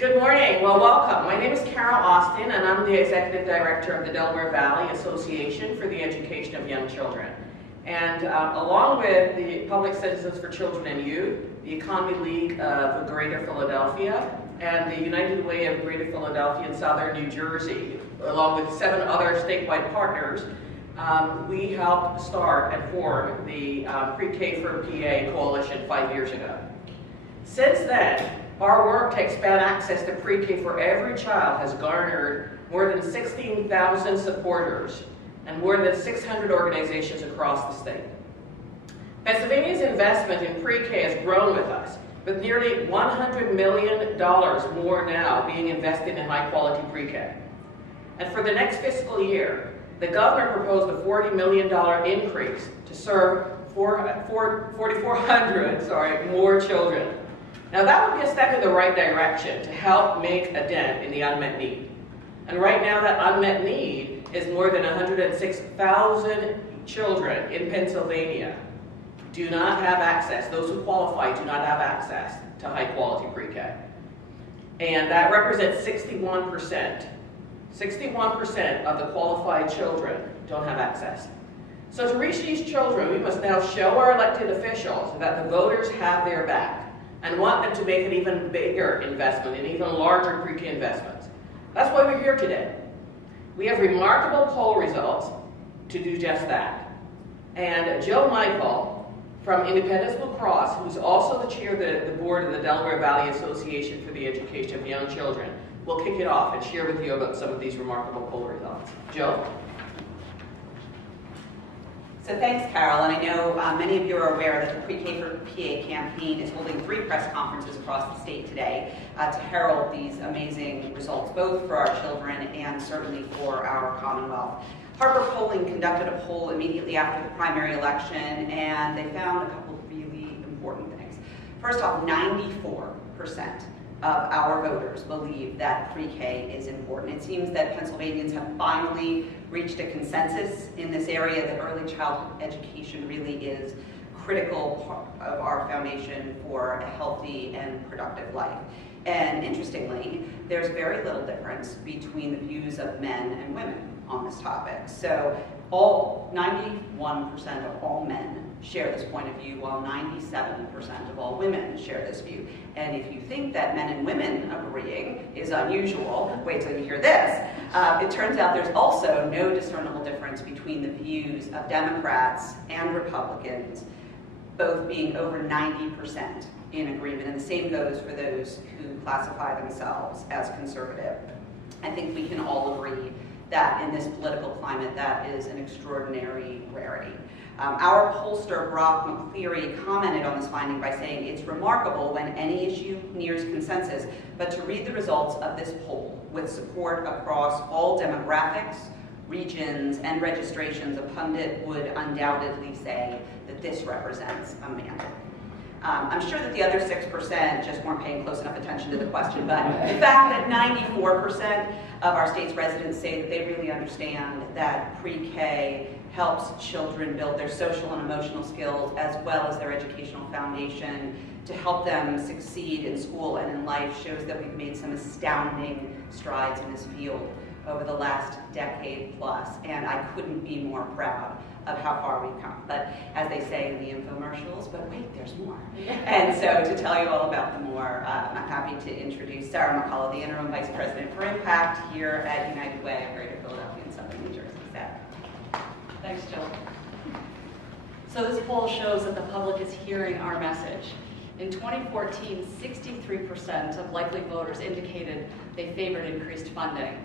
Good morning. Well, welcome. My name is Carol Austin, and I'm the Executive Director of the Delaware Valley Association for the Education of Young Children. And along with the Public Citizens for Children and Youth, the Economy League of Greater Philadelphia, and the United Way of Greater Philadelphia and Southern New Jersey, along with 7 other statewide partners, we helped start and form the Pre-K for PA Coalition 5 years ago. Since then, our work to expand access to pre-K for every child has garnered more than 16,000 supporters and more than 600 organizations across the state. Pennsylvania's investment in pre-K has grown with us, with nearly $100 million more now being invested in high-quality pre-K. And for the next fiscal year, the governor proposed a $40 million increase to serve 4,400 more children. Now that would be a step in the right direction to help make a dent in the unmet need. And right now that unmet need is more than 106,000 children in Pennsylvania do not have access, those who qualify do not have access to high quality pre-K. And that represents 61%. 61% of the qualified children don't have access. So to reach these children, we must now show our elected officials that the voters have their back and want them to make an even bigger investment, an even larger pre-K investments. That's why we're here today. We have remarkable poll results to do just that. And Jill MICHAL from Independence Blue Cross, who's also the chair of the board of the Delaware Valley Association for the Education of Young Children, will kick it off and share with you about some of these remarkable poll results. Jill? So thanks, Carol, and I know many of you are aware that the Pre-K for PA campaign is holding 3 press conferences across the state today to herald these amazing results, both for our children and certainly for our Commonwealth. Harper Polling conducted a poll immediately after the primary election, and they found a couple of really important things. First off, 94% of our voters believe that pre-K is important. It seems that Pennsylvanians have finally reached a consensus in this area that early childhood education really is critical part of our foundation for a healthy and productive life. And interestingly, there's very little difference between the views of men and women on this topic. So 91% of all men share this point of view, while 97% of all women share this view. And if you think that men and women agreeing is unusual, wait till you hear this. It turns out there's also no discernible difference between the views of Democrats and Republicans, both being over 90% in agreement. And the same goes for those who classify themselves as conservative. I think we can all agree that in this political climate, that is an extraordinary rarity. Our pollster, Brock McCleary, commented on this finding by saying, "It's remarkable when any issue nears consensus, but to read the results of this poll with support across all demographics, regions, and registrations, a pundit would undoubtedly say that this represents a mandate." I'm sure that the other 6% just weren't paying close enough attention to the question, but the fact that 94% of our state's residents say that they really understand that pre-K helps children build their social and emotional skills as well as their educational foundation to help them succeed in school and in life shows that we've made some astounding strides in this field over the last decade plus, and I couldn't be more proud of how far we've come. But as they say in the infomercials, but wait, there's more. And so to tell you all about the more, I'm happy to introduce SARA, the Interim Vice President for Impact here at United Way of Greater Philadelphia and Southern New Jersey. SARA. Thanks, Jill. So this poll shows that the public is hearing our message. In 2014, 63% of likely voters indicated they favored increased funding.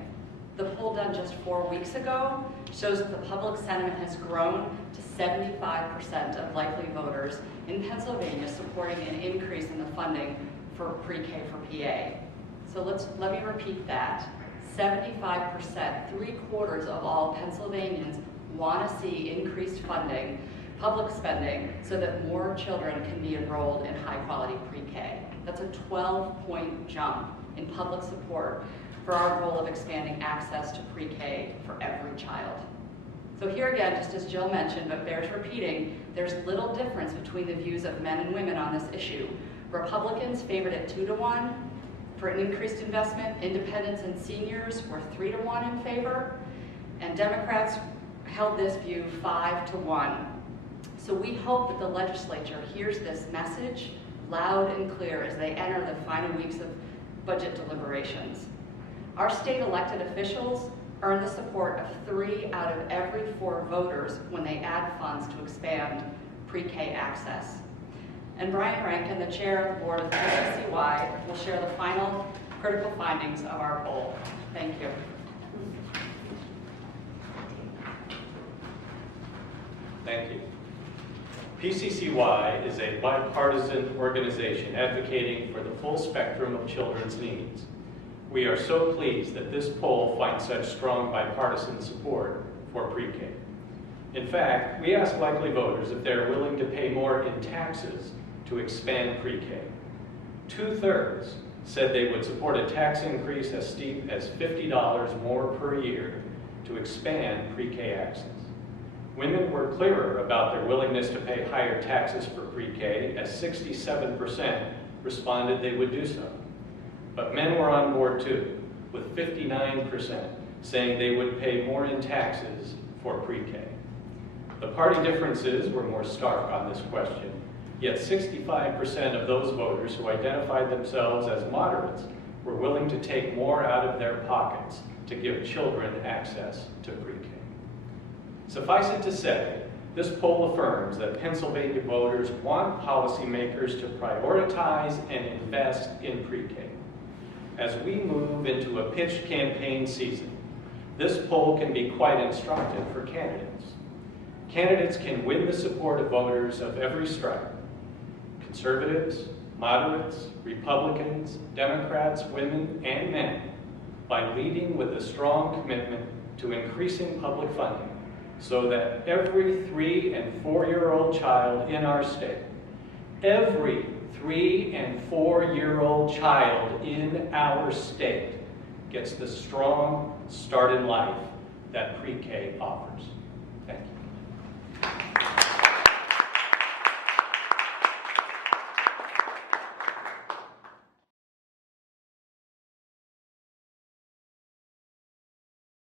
The poll done just 4 weeks ago shows that the public sentiment has grown to 75% of likely voters in Pennsylvania supporting an increase in the funding for pre-K for PA. So let me repeat that. 75%, 3/4 of all Pennsylvanians want to see increased funding, public spending, so that more children can be enrolled in high-quality pre-K. That's a 12-point jump in public support for our goal of expanding access to pre-K for every child. So here again, just as Jill mentioned, but bears repeating, there's little difference between the views of men and women on this issue. Republicans favored it 2-to-1, for an increased investment. Independents and seniors were 3-to-1 in favor, and Democrats held this view 5-to-1. So we hope that the legislature hears this message loud and clear as they enter the final weeks of budget deliberations. Our state elected officials earn the support of 3 out of every 4 voters when they add funds to expand pre-K access. And Brian Rankin, the chair of the board of the PCCY, will share the final critical findings of our poll. Thank you. Thank you. PCCY is a bipartisan organization advocating for the full spectrum of children's needs. We are so pleased that this poll finds such strong bipartisan support for pre-K. In fact, we asked likely voters if they're willing to pay more in taxes to expand pre-K. 2/3 said they would support a tax increase as steep as $50 more per year to expand pre-K access. Women were clearer about their willingness to pay higher taxes for pre-K, as 67% responded they would do so. But men were on board too, with 59% saying they would pay more in taxes for pre-K. The party differences were more stark on this question, yet 65% of those voters who identified themselves as moderates were willing to take more out of their pockets to give children access to pre-K. Suffice it to say, this poll affirms that Pennsylvania voters want policymakers to prioritize and invest in pre-K. As we move into a pitched campaign season, this poll can be quite instructive for candidates. Candidates can win the support of voters of every stripe: conservatives, moderates, Republicans, Democrats, women, and men, by leading with a strong commitment to increasing public funding so that every 3- and 4-year-old child in our state, every 3- and 4-year-old child in our state gets the strong start in life that pre-K offers.